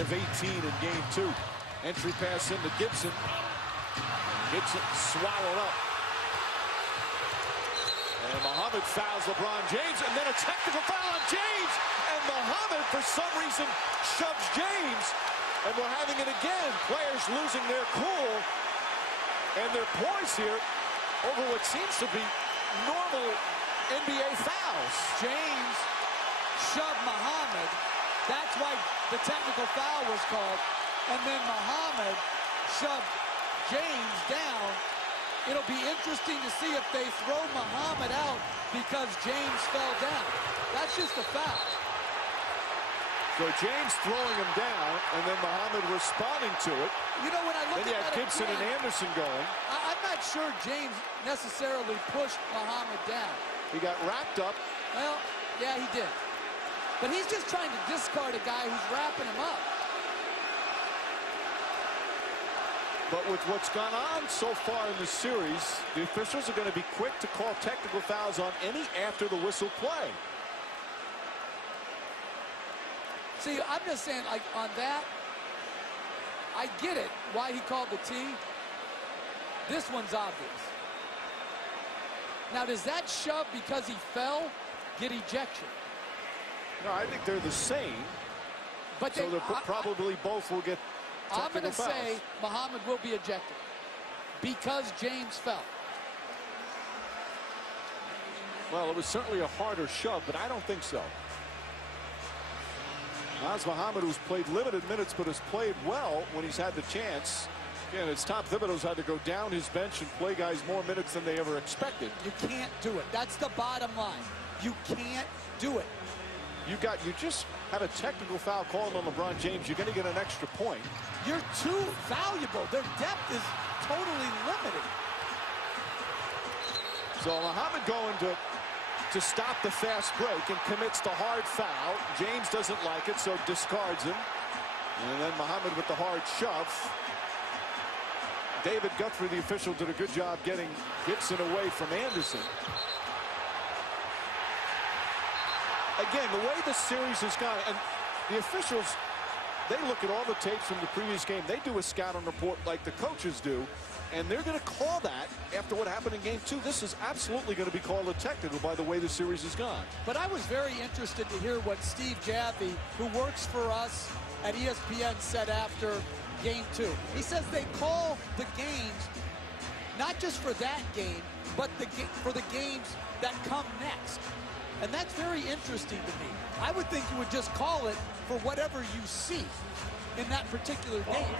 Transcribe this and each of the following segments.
of 18 in game 2. Entry pass into Gibson. Gibson swallowed up. And Mohammed fouls LeBron James, and then a technical foul on James. And Mohammed, for some reason, shoves James. And we're having it again. Players losing their cool and their poise here over what seems to be normal NBA fouls. James shoved Mohammed. That's why the technical foul was called. And then Mohammed shoved James down. It'll be interesting to see if they throw Mohammed out because James fell down. That's just a foul. So James throwing him down, and then Mohammed responding to it. You know, when I look then you at had that Gibson again, and Anderson going. I'm not sure James necessarily pushed Mohammed down. He got wrapped up. Well, yeah, he did. But he's just trying to discard a guy who's wrapping him up. But with what's gone on so far in the series, the officials are going to be quick to call technical fouls on any after the whistle play. See, I'm just saying, like, on that, I get it, why he called the T. This one's obvious. Now, does that shove because he fell get ejection? No, I think they're the same. But so they're probably both will get technical I'm going to fouls. say Mohammed will be ejected because James fell. Well, it was certainly a harder shove, but I don't think so. Nazr Mohammed, who's played limited minutes but has played well when he's had the chance. Again, it's Tom Thibodeau's had to go down his bench and play guys more minutes than they ever expected. You can't do it. That's the bottom line. You can't do it. You just had a technical foul called on LeBron James. You're going to get an extra point. You're too valuable. Their depth is totally limited. So Mohammed going to stop the fast break and commits the hard foul. James doesn't like it, so discards him. And then Mohammed with the hard shove. David Guthrie, the official, did a good job getting Gibson away from Anderson. Again, the way the series has gone, and the officials, they look at all the tapes from the previous game. They do a scouting report like the coaches do, and they're going to call that after what happened in game 2. This is absolutely going to be called a technical by the way the series has gone. But I was very interested to hear what Steve Jaffe, who works for us at ESPN, said after game 2. He says they call the games not just for that game, but for the games that come next. And that's very interesting to me. I would think you would just call it for whatever you see in that particular game.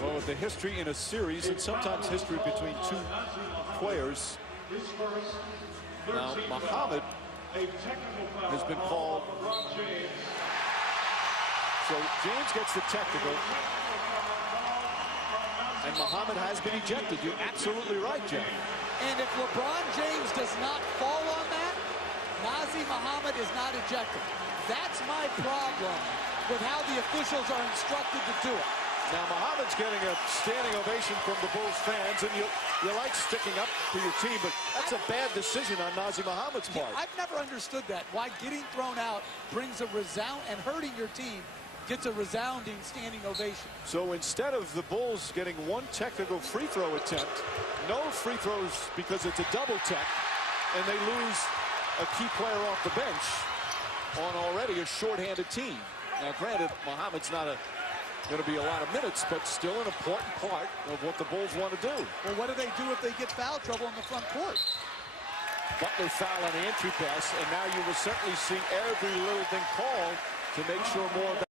Well, with the history in a series and sometimes history between two players. Now, Mohammed has been called. So James gets the technical. And Mohammed has been ejected. You're absolutely right, Jeff. And if LeBron James does not fall on that, Nazr Mohammed is not ejected. That's my problem with how the officials are instructed to do it. Now, Mohammed's getting a standing ovation from the Bulls fans, and you like sticking up for your team, but that's a bad decision on Nazr Mohammed's part. I've never understood that, why getting thrown out brings a resound, and hurting your team gets a resounding standing ovation. So instead of the Bulls getting one technical free throw attempt, no free throws because it's a double tech, and they lose a key player off the bench on already a shorthanded team. Now, granted, Mohammed's not going to be a lot of minutes, but still an important part of what the Bulls want to do. Well, what do they do if they get foul trouble in the front court? Butler foul on the entry pass, and now you will certainly see every little thing called to make sure more